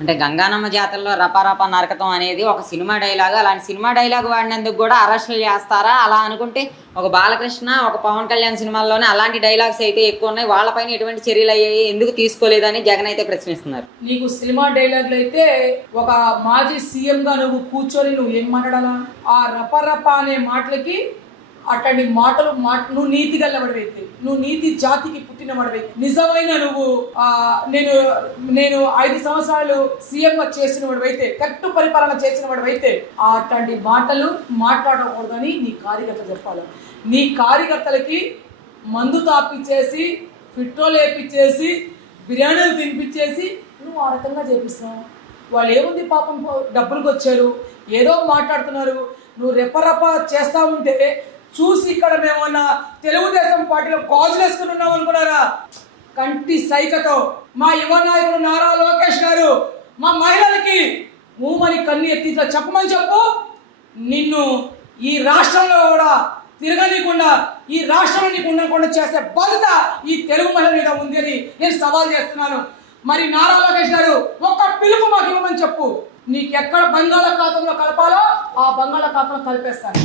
అంటే గంగానమ్మ జాతరలో రపారపా నరకతం అనేది ఒక సినిమా డైలాగ్. అలాంటి సినిమా డైలాగ్ వాడినందుకు కూడా అరెస్టులు చేస్తారా? అలా అనుకుంటే ఒక బాలకృష్ణ ఒక పవన్ కళ్యాణ్ సినిమాల్లోనే అలాంటి డైలాగ్స్ అయితే ఎక్కువ ఉన్నాయి. వాళ్ళపైన ఎటువంటి చర్యలు అయ్యాయి? ఎందుకు తీసుకోలేదని జగన్ అయితే ప్రశ్నిస్తున్నారు. నీకు సినిమా డైలాగ్లు అయితే ఒక మాజీ సీఎం గా నువ్వు కూర్చొని నువ్వు ఏం మాట్లాడాలా? ఆ రపరప అనే మాటలకి అట్లాంటి మాటలు మాట నువ్వు నీతి గల్లబడివైతే నువ్వు నీతి జాతికి పుట్టిన వాడివైతే నిజమైన నువ్వు ఆ నేను నేను ఐదు సంవత్సరాలు సీఎం చేసిన వాడివైతే కరెక్ట్ పరిపాలన చేసిన వాడివైతే ఆ అట్లాంటి మాటలు మాట్లాడకూడదని నీ కార్యకర్త చెప్పాలి. నీ కార్యకర్తలకి మందు తాపిచ్చేసి పెట్రోల్ వేపించేసి బిర్యానీలు తినిపించేసి నువ్వు ఆ రకంగా చేపిస్తున్నావు. వాళ్ళు ఏముంది పాపం పో- డబ్బులకు వచ్చారు ఏదో మాట్లాడుతున్నారు. నువ్వు రెపరెప చేస్తూ ఉంటే చూసి ఇక్కడ మేమన్నా తెలుగుదేశం పార్టీలో గాజులు వేసుకుని ఉన్నాం అనుకున్నారా? కంటి సైకతో మా యువ నాయకుడు నారా లోకేష్ గారు మా మహిళలకి మూమని కన్ను ఎత్తి చెప్పమని చెప్పు. నిన్ను ఈ రాష్ట్రంలో కూడా తిరగనీయకుండా ఈ రాష్ట్రంలో నీకు ఉండకుండా చేసే బాధ్యత ఈ తెలుగు మహిళ మీద ఉంది అని నేను సవాల్ చేస్తున్నాను. మరి నారా లోకేష్ గారు ఒక్క పిలుపు మాకు ఇవ్వమని చెప్పు. నీకెక్కడ బంగాళాఖాతంలో కలపాలో ఆ బంగాళాఖాతంలో కలిపేస్తాను.